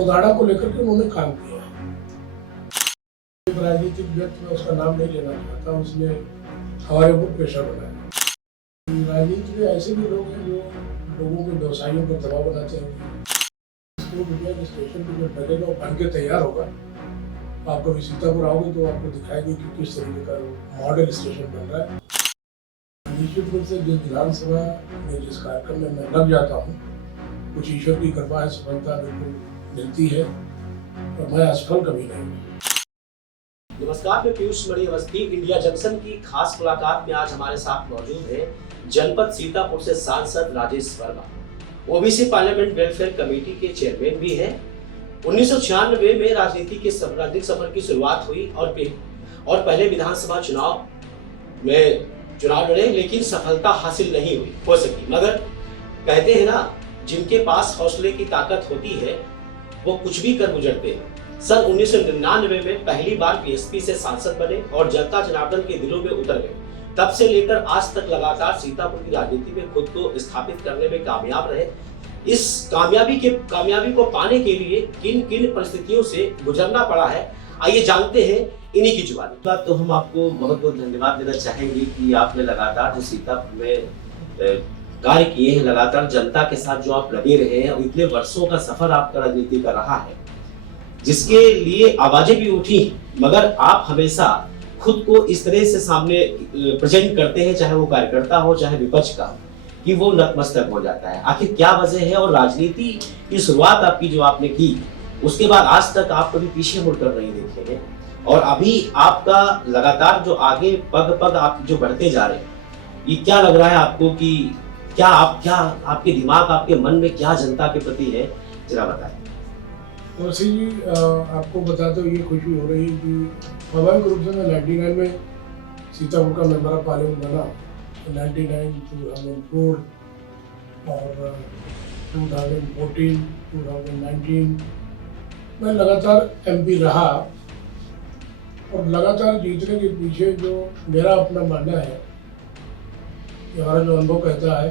अवधारणा को लेकर के उन्होंने काम किया है। एक राजनीतिक व्यक्ति, में उसका नाम नहीं लेना चाहता, उसने हमारे ऊपर प्रेशर बनाया। राजनीति में ऐसे भी लोग हैं जो लोगों के व्यवसायों पर दबाव बनाते हैं। इसको दुनिया के स्टेशन पर जब लगेगा और बन के तैयार होगा, आप कभी सीतापुर आओगे तो आपको दिखाएंगे कि किस तरीके का मॉडल स्टेशन बन रहा है। निश्चित रूप से जिस विधानसभा में जिस कार्यक्रम में मैं लग जाता हूँ, कुछ ईश्वर की कृपा है, सफलता बिल्कुल मिलती है और मैं असफल कभी नहीं हूँ। नमस्कार, मैं पीयूष मणि अवस्थी। इंडिया जंक्शन की खास मुलाकात में आज हमारे साथ मौजूद है जनपद सीतापुर से सांसद Rajesh Verma. OBC parliament welfare committee के चेयरमैन भी हैं। 1996 में राजनीतिक सफर की शुरुआत हुई और पहले विधानसभा चुनाव में चुनाव लड़े, लेकिन सफलता हासिल नहीं हो सकी। मगर कहते हैं ना, जिनके पास हौसले की ताकत होती है वो कुछ भी कर गुजरते हैं। सन 1999 में पहली बार पीएसपी से सांसद बने और जनता जनार्दन के दिलों में उतर गए। तब से लेकर आज तक लगातार सीतापुर की राजनीति में खुद को स्थापित करने में कामयाब रहे। इस कामयाबी को पाने के लिए किन किन परिस्थितियों से गुजरना पड़ा है, आइए जानते हैं इन्हीं की जुबानी। तो हम आपको बहुत बहुत धन्यवाद देना चाहेंगे कि आपने लगातार जो सीतापुर में कार्य किए हैं, लगातार जनता के साथ जो आप लगे रहे हैं, इतने वर्षों का सफर आपका राजनीति का रहा है, जिसके लिए आवाजें भी उठी, मगर आप हमेशा खुद को इस तरह से सामने प्रेजेंट करते हैं, चाहे वो कार्यकर्ता हो चाहे विपक्ष का, कि वो नतमस्तक हो जाता है। आखिर क्या वजह है? और राजनीति की शुरुआत आपकी जो आपने की, उसके बाद आज तक आप कभी पीछे मुड़कर नहीं देखे हैं, और अभी आपका लगातार जो आगे पग पग आप जो बढ़ते जा रहे हैं, ये क्या लग रहा है आपको कि क्या आपके दिमाग, आपके मन में क्या जनता के प्रति है, जरा बताएं। वैसे जी, आपको बताते हुए ये खुशी हो रही है कि स्वाभाविक रूप से मैं 99 में सीतापुर का मेंबर ऑफ पार्लियामेंट बना। 99, 2004 और 2014, 2019 मैं लगातार एमपी रहा, और लगातार जीतने के पीछे जो मेरा अपना मानना है, हमारा जो अनुभव कहता है,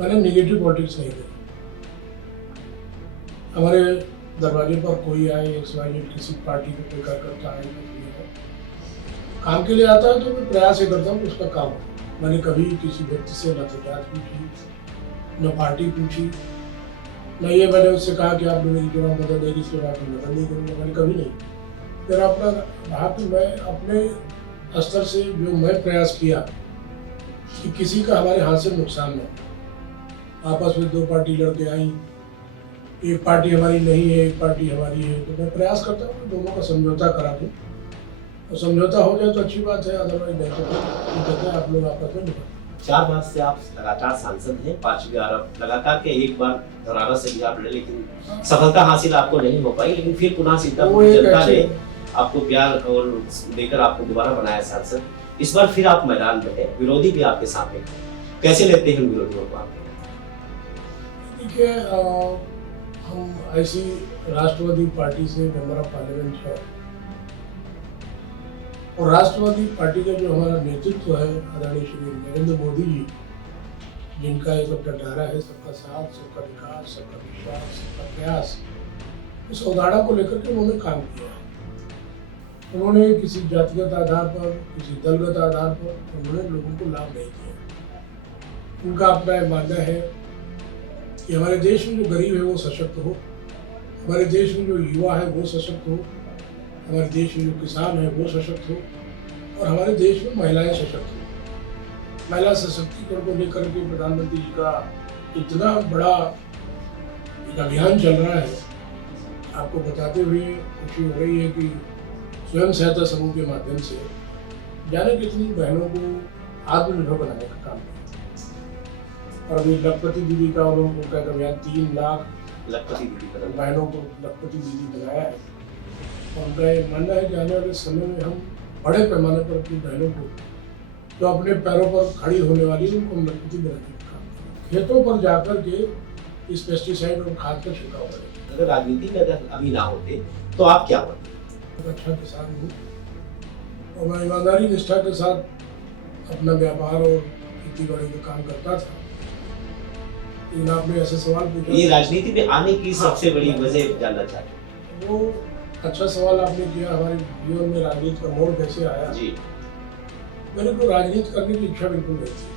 मैंने निगेटिव पॉलिटिक्स नहीं करी। हमारे दरवाजे पर कोई आए, XYZ किसी पार्टी को कोई कार्यकर्ता आए, काम के लिए आता है तो मैं प्रयास ये करता हूँ कि उसका काम हो। मैंने कभी किसी व्यक्ति से न तो जात पूछी, न पार्टी पूछी, न ये मैंने उससे कहा कि आपने मेरी चुनाव मदद देगी, इसके बाद मैं मदद नहीं करूँगा, मैंने कभी नहीं। फिर अपना रहा कि मैं अपने स्तर से जो मैं प्रयास किया कि किसी का हमारे हाथ से नुकसान न हो। आपस में दो पार्टी लड़के आई, एक पार्टी हमारी नहीं है, एक पार्टी हमारी है, तो मैं प्रयास करता हूँ कि दोनों का समझौता करा दूँ, और समझौता हो जाए तो अच्छी बात है, अदरवाइज नहीं तो कहते हैं आप लोग आपस में निकल। 4 बार से आप लगातार सांसद हैं, 5वीं बार लगातार के एक बार धरारा से भी आप लड़े, लेकिन सफलता हासिल आपको नहीं हो पाई। लेकिन फिर पुनः सीतापुर जनता ने आपको प्यार और देकर आपको दोबारा बनाया सांसद। इस बार फिर आप मैदान में हैं, विरोधी भी आपके सामने। कैसे लेते हैं विरोधियों को आप? देखिए, हम ऐसी राष्ट्रवादी पार्टी से मेंबर ऑफ पार्लियामेंट है, और राष्ट्रवादी पार्टी का जो हमारा नेतृत्व है, आदरणीय श्री नरेंद्र मोदी जी, जिनका एक डंडा है सबका साथ, सबका विकास, सबका विश्वास, सबका प्रयास, उस अवधारणा को लेकर के उन्होंने काम किया है। उन्होंने किसी जातिगत आधार पर, किसी दलगत आधार पर उन्होंने लोगों को लाभ नहीं दिया। उनका अपना मानना है कि हमारे देश में जो गरीब है वो सशक्त हो, हमारे देश में जो युवा है वो सशक्त हो, हमारे देश में जो किसान है वो सशक्त हो, और हमारे देश में महिलाएं सशक्त हो। महिला सशक्तिकरण को लेकर के प्रधानमंत्री जी का इतना बड़ा एक अभियान चल रहा है, आपको बताते हुए खुशी हो रही है कि स्वयं सहायता समूह के माध्यम से जाने कितनी बहनों को आत्मनिर्भर बनाने का काम किया। और अभी लखपति दीदी का उनका अभियान 3 लाख लखपति दीदी बहनों को लखपति दीदी बनाया है। और उनका ये मानना है कि आने वाले समय में हम बड़े पैमाने पर अपनी बहनों को जो अपने पैरों पर खड़ी होने वाली है, उनको लखपति बनाने का काम करें। खेतों पर जाकर के इस पेस्टिसाइड और खाद का छिड़काव करें। अगर राजनीति में अगर अभी ना होते तो आप क्या बनते? अच्छा किसान हूँ, और मैं ईमानदारी निष्ठा के साथ अपना व्यापार और खेती बाड़ी का काम करता था। लेकिन आपने ऐसे सवाल पूछा, ये राजनीति में आने की सबसे बड़ी वजह जानना चाहते वो अच्छा सवाल आपने किया। हमारे जीवन में राजनीति का मोड़ कैसे आया। हैं जी। मेरे को राजनीति करने की इच्छा बिल्कुल नहीं थी,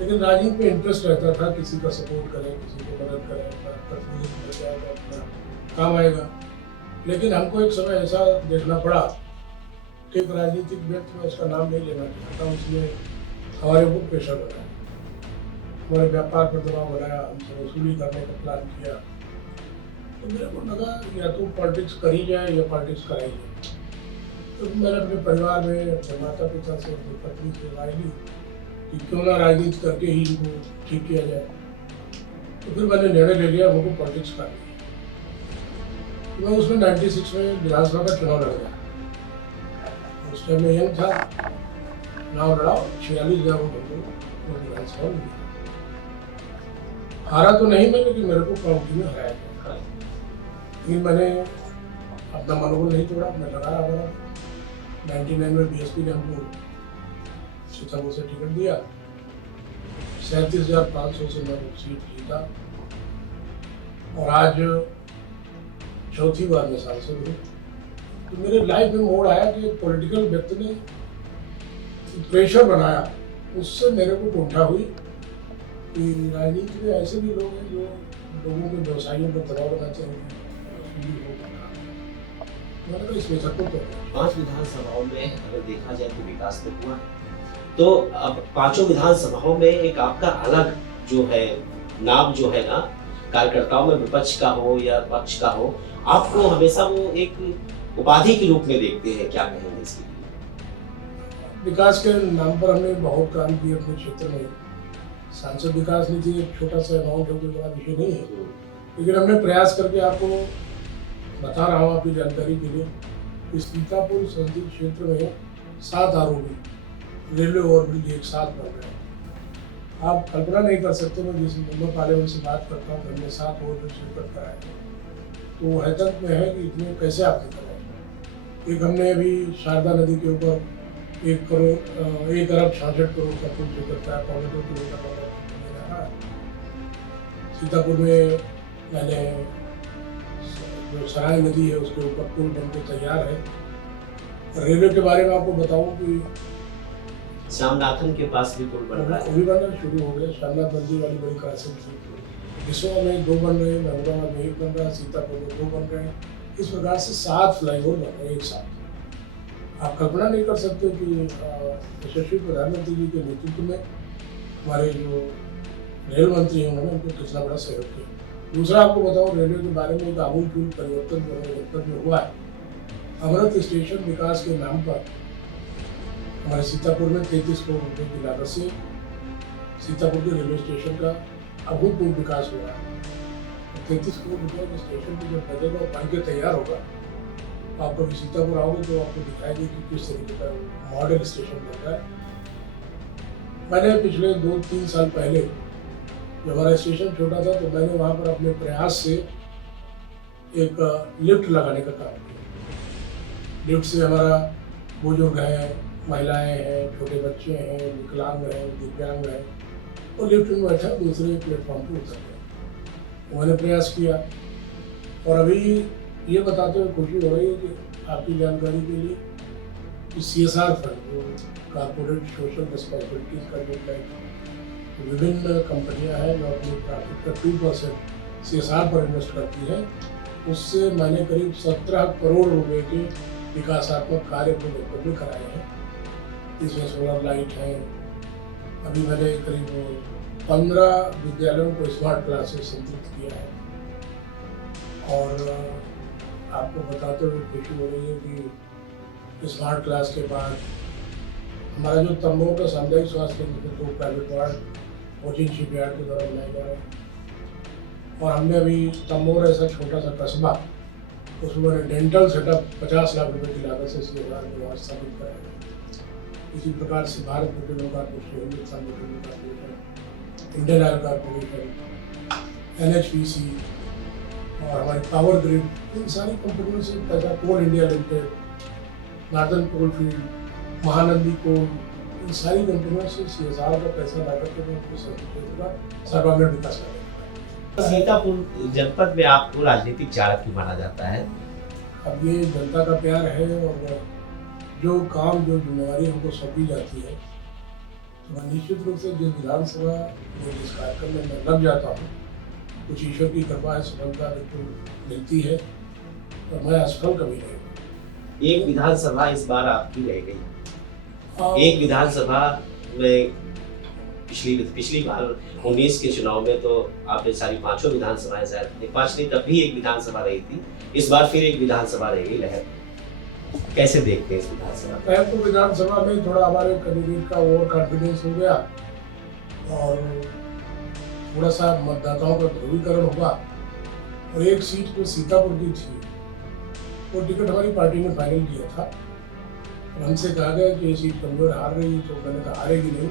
लेकिन राजनीति में इंटरेस्ट रहता था, किसी का सपोर्ट करें, किसी को मदद करें, तकलीफ मिल जाए तो अपना काम आएगा। लेकिन हमको एक समय ऐसा देखना पड़ा कि एक राजनीतिक व्यक्ति, में उसका नाम नहीं लेना चाहता, उसने हमारे ऊपर प्रेशर बनाया, हमारे व्यापार पर दबाव बनाया, हमसे वसूली करने का प्लान किया। तो मेरे को लगा या तो पॉलिटिक्स करी जाए या पॉलिटिक्स कराई जाए। तो मैंने अपने परिवार में अपने माता पिता से, अपनी पत्नी से राय ली कि क्यों ना राजनीति करके ही इनको ठीक किया जाए। तो फिर मैंने निर्णय ले लिया हमको पॉलिटिक्स करनी है। तो मैं उसमें 96 में विधानसभा का चुनाव लड़ गया। उस टाइम में यंग था, चुनाव लड़ा, 46,000 वोट हमको विधानसभा में मिला। हारा तो नहीं मैं, लेकिन मेरे को काउंटी में हराया गया। लेकिन मैंने अपना मनोबल नहीं तोड़ा, मैं लगा रहा। 99 में बीएसपी ने हमको सीतापुर से टिकट दिया, 37,500 से मैं सीट जीता और आज चौथी बार मैं सांसद हूँ। तो मेरे लाइफ में मोड़ आया कि एक पॉलिटिकल व्यक्ति ने प्रेशर बनाया, उससे मेरे को कुंठा हुई कि राजनीति में ऐसे भी लोग हैं जो लोगों के व्यवसाइयों पर दबाव बनाते हैं। मैंने कहा इसमें सबको तो 5 विधानसभाओं में अगर देखा जाए तो विकास तो हुआ, तो अब 5 विधानसभाओं में एक आपका अलग जो है नाम जो है ना, कार्यकर्ताओं में विपक्ष का हो या पक्ष का हो, आपको हमेशा वो एक उपाधि के रूप में देखते हैं। क्या कहेंगे इसके लिए? विकास के नाम पर हमने बहुत काम किए अपने क्षेत्र में। सांसद विकास निधि एक छोटा सा अमाउंट है, कोई बड़ा विषय नहीं है, लेकिन हमने प्रयास करके आपको बता रहा हूँ आपकी जानकारी के लिए। इस सीतापुर संसदीय क्षेत्र में 7 आरोपी रेलवे ओवरब्रिज एक साथ बन रहे हैं। आप कल्पना नहीं कर सकते, मैं जिस नंबर पार्लियामेंट से बात करता हूँ, हमने 7 ओवरब्रिज स्वीकृत कराए, तो वो हैरत में है कि इतने कैसे आपने कराए। एक हमने अभी शारदा नदी के ऊपर 1 अरब 66 करोड़ का पुल स्वीकृत कराया, 2.25 किलोमीटर का। सीतापुर में मैंने जो सराय नदी है उसके ऊपर पुल बनकर तैयार है। रेलवे के बारे में आपको बताऊं कि श्यामनाथन के पास भी पुल बन रहा है, वो भी बनना शुरू हो गया। श्यामनाथ मंदिर वाली बड़ी क्रॉसिंग थी, विश्वा में 2 बन रहे हैं, महबूबाबाद में 1 बन रहा है, सीतापुर में 2 बन रहे हैं। इस प्रकार से 7 फ्लाईओवर बन रहे हैं एक साथ। आप कल्पना नहीं कर सकते कि यशस्वी प्रधानमंत्री जी के नेतृत्व में हमारे जो रेल मंत्री हैं उन्होंने उनको कितना बड़ा सहयोग किया। दूसरा आपको बताऊं, रेलवे के बारे में एक आमूलचूल परिवर्तन जो हमारे जनपद में हुआ है। अमृत स्टेशन विकास के नाम पर हमारे सीतापुर में 33 करोड़ रुपये की लागत से सीतापुर के रेलवे स्टेशन का अभूतपूर्व विकास हुआ है। 33 करोड़ रुपये के स्टेशन की जब बनेगा और बन के तैयार होगा, आप कभी सीतापुर आओगे तो आपको दिखाएंगे कि किस तरीके का मॉडल स्टेशन बन रहा है। मैंने पिछले 2-3 साल पहले जब हमारा स्टेशन छोटा था, तो मैंने वहाँ पर अपने प्रयास से एक लिफ्ट लगाने का काम किया। लिफ्ट से हमारा बुजुर्ग हैं, महिलाएं हैं, छोटे बच्चे हैं, विकलांग हैं, दिव्यांग हैं, और लिफ्ट में बैठा दूसरे प्लेटफॉर्म पर उतर गए। मैंने प्रयास किया और अभी ये बताते हुए खुशी हो रही है कि आपकी जानकारी के लिए कि CSR फंड, जो कॉर्पोरेट सोशल रिस्पॉन्सिबिलिटीज का जो है, विभिन्न कंपनियां हैं जो अपनी प्रॉफिट का 2% CSR पर इन्वेस्ट करती हैं, उससे मैंने करीब 17 करोड़ रुपए के विकासात्मक कार्य अपने जनपद में कराए हैं। इसमें सोलर लाइट है। अभी मैंने करीब 15 विद्यालयों को स्मार्ट क्लासेस संतुलित किया है। और आपको बताते हुए खुशी हो रही है कि स्मार्ट क्लास के बाद हमारा जो तंबों का सामुदायिक स्वास्थ्य केंद्र के 2 प्राइवेट वार्ड कोचिंग शिपयार्ड के द्वारा बनाए जा रहे हैं। और हमने अभी तंबोर ऐसा छोटा सा कस्बा, उसमें मैंने डेंटल सेटअप 50 लाख रुपए की लागत से CSR में वहाँ स्थापित कराया है। इसी प्रकार से Bharat petroleum corporation, Hindustan petroleum corporation, Indian oil corporation, NHPC और हमारी पावर ग्रिड, इन सारी कंपनियों से पैसा, coal India limited, northern coal field, Mahanadi coal, इन सारी कंपनियों से CSR का पैसा ला करके मैं पूरे क्षेत्र का सर्वांगीण विकास करेंगे। सीतापुर जनपद में आपको राजनीतिक चाणक्य क्यों माना जाता है? अब ये जनता का प्यार है और जो काम जो जिम्मेवारी हमको सौंपी जाती है तो मैं निश्चित रूप से जिस विधानसभा में जिस कार्यक्रम में मैं लग जाता हूँ कुछ ईश्वर की कृपा है, सफलता बिल्कुल मिलती है और मैं असफल कभी नहीं हूँ। एक विधानसभा इस बार आपकी रह गई। और एक विधानसभा में पिछली बार 19 के चुनाव में तो आपने सारी पांचों विधानसभाएं शायद पांच नहीं तब भी एक विधानसभा रही थी, इस बार फिर एक विधानसभा रह गई लहर। कैसे देखते हैं इस विधानसभा? पहले तो विधानसभा में थोड़ा हमारे कैंडिडेट का ओवर कॉन्फिडेंस हो गया और थोड़ा सा मतदाताओं का ध्रुवीकरण हुआ और एक सीट जो सीतापुर की थी वो टिकट हमारी पार्टी ने फाइनल किया था और हमसे कहा गया कि ये सीट कमजोर हार रही है, तो मैंने कहा हारेगी नहीं,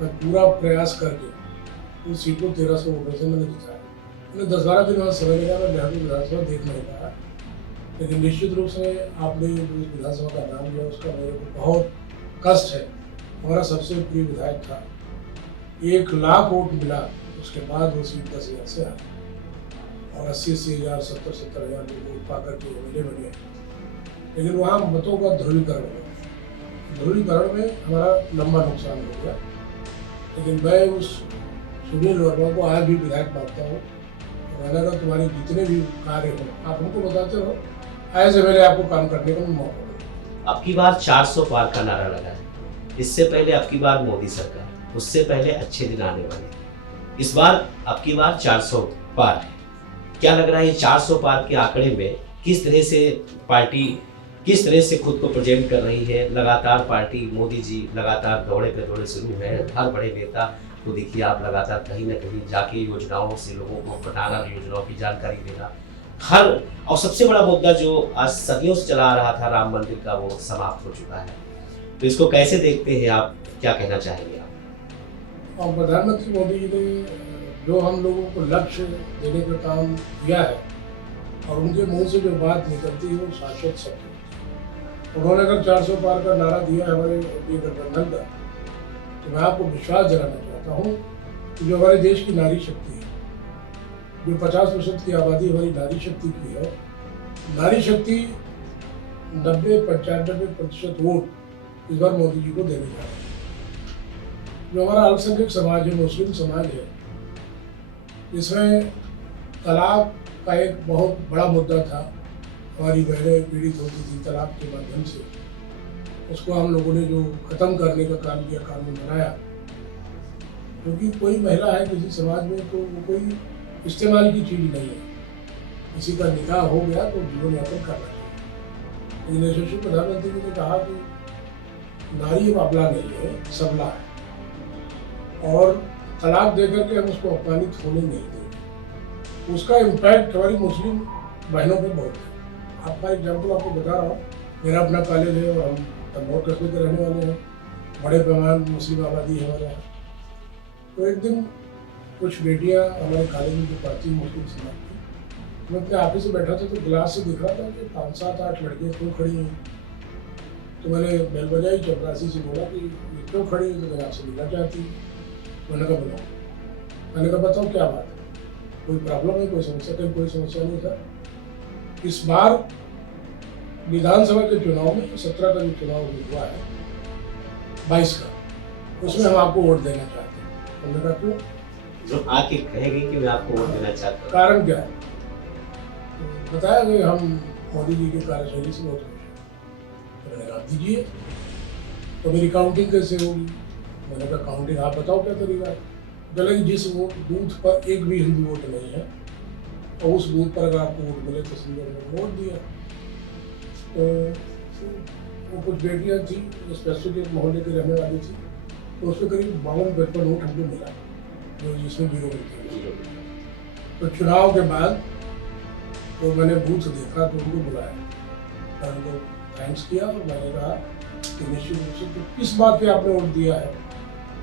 मैं पूरा प्रयास करके उस सीट को 1300 वोटों से मैंने जिताया। मैंने 10-12 दिन बाद समय लगा, मैं लहर विधानसभा देख नहीं पाया, लेकिन निश्चित रूप से आपने जो विधानसभा का नाम लिया उसका मेरे को बहुत कष्ट है। हमारा सबसे प्रिय विधायक था, 1 लाख वोट मिला, उसके बाद वो सीट 10,000 से आई और 80-80 हज़ार 70-70 हज़ार वोट पा करके MLA बने। लेकिन वहाँ मतों का ध्रुवीकरण हुआ, ध्रुवीकरण में हमारा लंबा नुकसान हो गया। लेकिन मैं उस सुनील वर्मा को आज भी विधायक मानता हूँ। मैंने कहा तुम्हारे जितने भी कार्य हो आप हमको बताते रहो, एज MLA आपको काम करने का मौका दो। अब की बार 400 पार का नारा लगा है। इससे पहले अब की बार मोदी सरकार, उससे पहले अच्छे दिन आने वाले। इस बार अब की बार 400 पार है। क्या लग रहा है ये 400 पार के आंकड़े में किस तरह से पार्टी किस तरह से खुद को प्रेजेंट कर रही है? लगातार पार्टी मोदी जी लगातार दौड़े पे दौड़े शुरू है। हर बड़े नेता को देखिए आप लगातार कहीं ना कहीं जाके योजनाओं से लोगों को बताना, योजनाओं की जानकारी देना, हर और सबसे बड़ा मुद्दा जो आज सदियों से चला आ रहा था राम मंदिर का, वो समाप्त हो चुका है। तो इसको कैसे देखते हैं आप, क्या कहना चाहेंगे आप? और प्रधानमंत्री मोदी जी ने जो हम लोगों को लक्ष्य देने का काम किया है और उनके मुंह से जो बात निकलती है वो शाश्वत सत्य है। उन्होंने अगर 400 पार का नारा दिया है हमारे गठबंधन का, तो मैं आपको विश्वास दिलाना चाहता हूँ कि जो हमारे देश की नारी शक्ति है, जो 50% की आबादी हमारी नारी शक्ति की है, नारी शक्ति 90-95% वोट इस बार मोदी जी को देने जा रहे हैं। जो हमारा अल्पसंख्यक समाज है, मुस्लिम समाज है, इसमें तलाक का एक बहुत बड़ा मुद्दा था। हमारी बहनें पीड़ित होती थी तलाक के माध्यम से, उसको हम लोगों ने जो खत्म करने का काम किया, कानून बनाया। क्योंकि कोई महिला है किसी समाज में तो वो कोई इस्तेमाल की चीज़ नहीं है, किसी का निकाह हो गया तो जीवन यापन करना चाहिए। लेकिन यशस्वी प्रधानमंत्री जी ने कहा कि नारी अब अबला नहीं है, सबला है और तलाक देकर के हम उसको अपमानित होने नहीं देंगे। उसका इम्पैक्ट हमारी मुस्लिम बहनों पे बहुत है। आपका एग्जाम्पल आपको बता रहा हूँ, मेरा अपना कॉलेज है और हम तंबोर कस्बे के रहने वाले हैं, बड़े पैमाने मुस्लिम आबादी है हमारे यहाँ। तो एक दिन कुछ बेटियाँ हमारे कॉलेज में जो पढ़ती मुस्लिम समाज की, मैं अपने ऑफिस से बैठा था तो क्लास से दिख रहा था कि 5-7-8 लड़कियाँ क्यों खड़ी हैं। तो मैंने बेल बजाई, चपरासी से बोला कि ये क्यों खड़ी है, तो मैं आपसे मिलना चाहती हूँ। मैंने कहा बताओ। मैंने कहा बताओ क्या बात है, कोई प्रॉब्लम है, कोई समस्या? कहीं कोई समस्या नहीं था। इस बार विधानसभा के चुनाव में 17 का जो चुनाव हुआ है 22 का, उसमें हम आपको वोट देना चाहते हैं। हमने कहा क्यों? जो आके कहेगी कि मैं आपको वोट देना चाहता हूँ, कारण क्या है? तो बताया कि हम मोदी जी की कार्यशैली से बहुत खुश हैं। तो मैंने कहा दीजिए। तो मेरी काउंटिंग कैसे होगी? मैंने कहा काउंटिंग आप बताओ क्या तरीका है? बोला कि जिस बूथ पर एक भी हिंदू वोट नहीं है और उस बूथ पर अगर आपको वोट मिले तो समझो मैंने वोट दिया। तो वो कुछ बेटियाँ थी स्पेसिफिक मोहल्ले की रहने वाली थी, तो उसमें करीब 52-53 वोट हमको मिला, जो जिसमें 0 मिलते। तो चुनाव के बाद तो मैंने बूथ देखा तो उनको बुलाया, मैंने उनको थैंक्स किया और मैंने कहा कि निश्चित रूप से तो किस बात पे आपने वोट दिया है,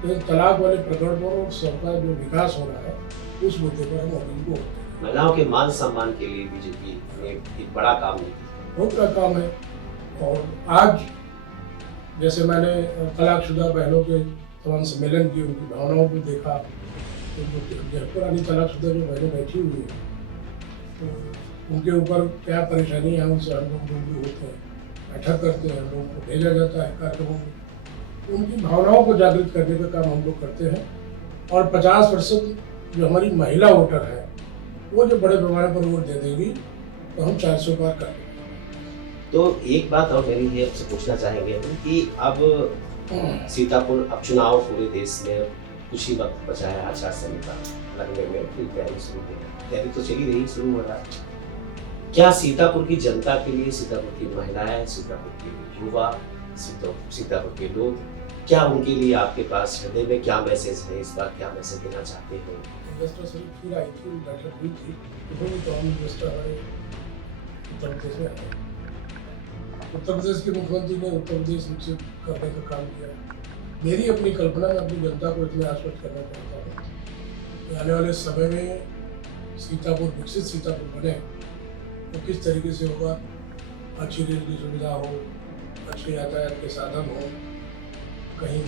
तो तलाक वाले प्रकरण पर और सबका जो विकास हो रहा है उस मुद्दे पर हम मोदी को वोट दें। महिलाओं के मान सम्मान के लिए बीजेपी ने एक बड़ा काम किया, बहुत बड़ा काम है। और आज जैसे मैंने तलाकशुदा बहनों के तमाम सम्मेलन किए, उनकी भावनाओं को देखा, तो जो पुरानी तलाकशुदा जो बहनें बैठी हुई हैं, तो उनके ऊपर क्या परेशानी है, उनसे हम लोग रूबरू होते हैं, बैठक करते हैं, लोगों को भेजा जाता है कार्यक्रमों में, उनकी भावनाओं को जागृत करने का काम हम लोग करते हैं। और 50% जो हमारी महिला वोटर है, वो जो बड़े पैमाने पर वोट दे देगी, तो हम 400 पार कर लेंगे। तो एक बात और मेरी ये आपसे पूछना चाहेंगे हम कि अब सीतापुर, अब चुनाव पूरे देश में कुछ ही वक्त बचा है आचार संहिता लगने में, फिर तैयारी शुरू हो गई, तैयारी तो चली रही, शुरू हो रहा है। क्या सीतापुर की जनता के लिए, सीतापुर की महिलाएं, सीतापुर के युवा, सीतापुर के लोग, क्या उनके लिए आपके पास हृदय में क्या मैसेज है, इस बार क्या मैसेज देना चाहते हैं? इन्वेस्टर से फिर आई थी, बैठक हुई थी, तो हम इन्वेस्टर हमारे उत्तर प्रदेश में आए। उत्तर प्रदेश के मुख्यमंत्री ने उत्तर प्रदेश विकसित करने का काम किया। मेरी अपनी कल्पना में अपनी जनता को इतना आश्वस्त करना चाहता हूँ कि आने वाले समय में सीतापुर विकसित सीतापुर बने, तो किस तरीके से होगा, अच्छी रेल की सुविधा हो, अच्छे यातायात के साधन हो, कहीं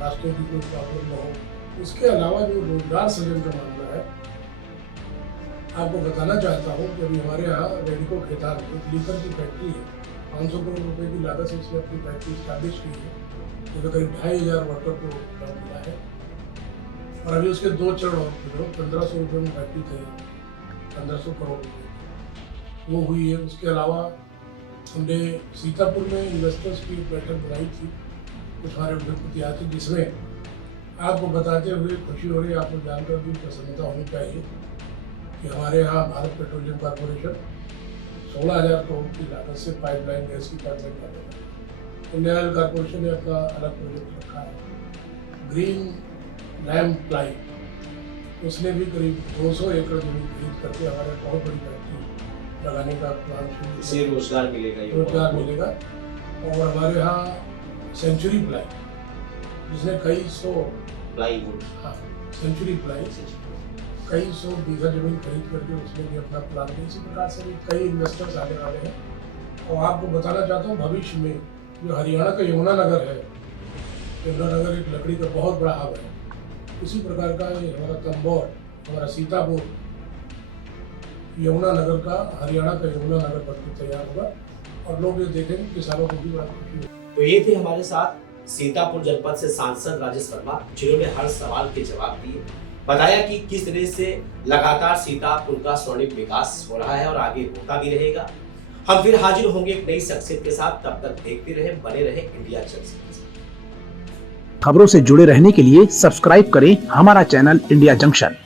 रास्तों की कोई प्रॉब्लम न हो। उसके अलावा जो रोजगार सृजन का मामला है, आपको बताना चाहता हूँ कि अभी हमारे यहाँ रेडिको खेतान एक लीकर की फैक्ट्री है, 500 करोड़ रुपए की लागत से इसने अपनी फैक्ट्री स्टैब्लिश की है, जिसमें करीब 2500 वर्कर को काम मिला है। और अभी उसके 2 चरण और 1500 रुपये में फैक्ट्री थे, 1500 करोड़ रुपये वो हुई है। उसके अलावा हमने सीतापुर में इन्वेस्टर्स की एक बैठक बुलाई थी, कुछ हमारे उद्योगपति आए थे, जिसमें आपको बताते हुए खुशी हो रही है, आपको जानकर भी प्रसन्नता होनी चाहिए कि हमारे यहाँ भारत पेट्रोलियम कॉर्पोरेशन 16,000 करोड़ की लागत से पाइपलाइन, गैस की पाइपलाइन बनाएगा। इंडियन ऑयल कॉर्पोरेशन ने अपना अलग प्रोजेक्ट रखा है। ग्रीन लैम्प प्लाई, उसने भी करीब 200 एकड़ जमीन खरीद करके हमारे बहुत बड़ी फैक्ट्री लगाने का प्लान शुरू किया। इससे रोजगार मिलेगा। और हमारे यहाँ सेंचुरी प्लाई, जिसने कई सौ प्लाईवुड, हाँ सेंचुरी प्लाई, कई सौ बीघा जमीन खरीद करके उसमें भी अपना प्लान है। इसी प्रकार से भी कई इन्वेस्टर्स आने वाले हैं। और आपको बताना चाहता हूँ, भविष्य में जो हरियाणा का यमुनानगर है, यमुनानगर एक लकड़ी का बहुत बड़ा हब है, इसी प्रकार का ये हमारा तंबौर, हमारा सीतापुर यमुनानगर का, हरियाणा का यमुनानगर बनकर तैयार होगा और लोग ये देखेंगे, किसानों को भी बड़ा खुशी होगी। तो ये थे हमारे साथ सीतापुर जनपद से सांसद राजेश वर्मा, जिन्होंने हर सवाल के जवाब दिए, बताया कि किस तरह से लगातार सीतापुर का स्वर्णिम विकास हो रहा है और आगे होता भी रहेगा। हम फिर हाजिर होंगे एक नई शख्सियत के साथ, तब तक देखते रहे, बने रहे इंडिया जंक्शन के साथ। खबरों से जुड़े रहने के लिए सब्सक्राइब करें हमारा चैनल इंडिया जंक्शन।